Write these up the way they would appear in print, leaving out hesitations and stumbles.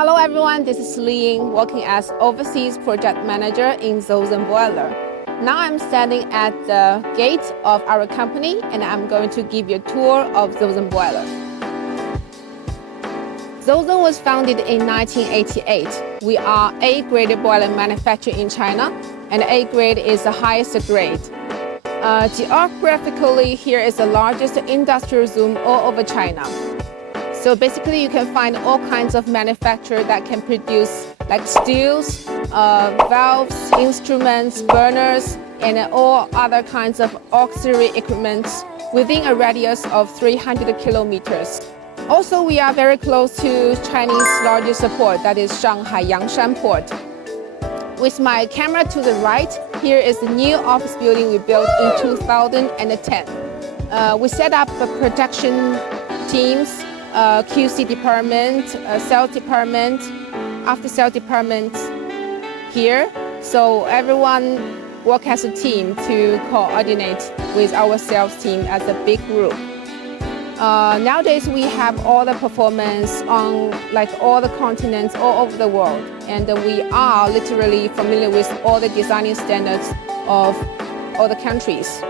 Hello everyone, this is Liying, working as Overseas Project Manager in ZOZEN Boiler. Now I'm standing at the gate of our company and I'm going to give you a tour of ZOZEN Boiler. ZOZEN was founded in 1988. We are A-grade boiler manufacturer in China, and A-grade is the highest grade. Geographically, here is the largest industrial zone all over China. So basically, you can find all kinds of manufacturers that can produce like steels, valves, instruments, burners, and all other kinds of auxiliary equipment within a radius of 300 kilometers. Also, we are very close to Chinese largest port, that is Shanghai Yangshan Port. With my camera to the right, here is the new office building we built in 2010. We set up the production teams, QC department, sales department, after sales department here. So everyone work as a team to coordinate with our sales team as a big group. Nowadays we have all the performance on like all the continents all over the world, and we are literally familiar with all the designing standards of all the countries.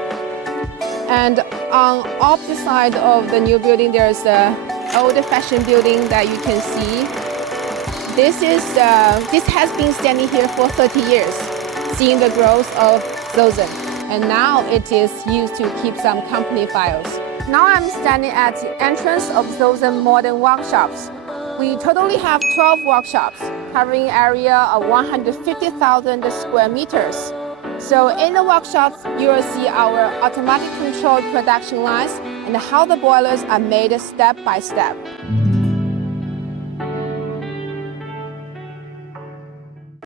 And on opposite side of the new building, there's the old-fashioned building that you can see. This has been standing here for 30 years, seeing the growth of ZOZEN, and now it is used to keep some company files. Now I'm standing at the entrance of ZOZEN Modern Workshops. We totally have 12 workshops, covering an area of 150,000 square meters. So in the workshops, you will see our automatic controlled production lines and how the boilers are made step by step.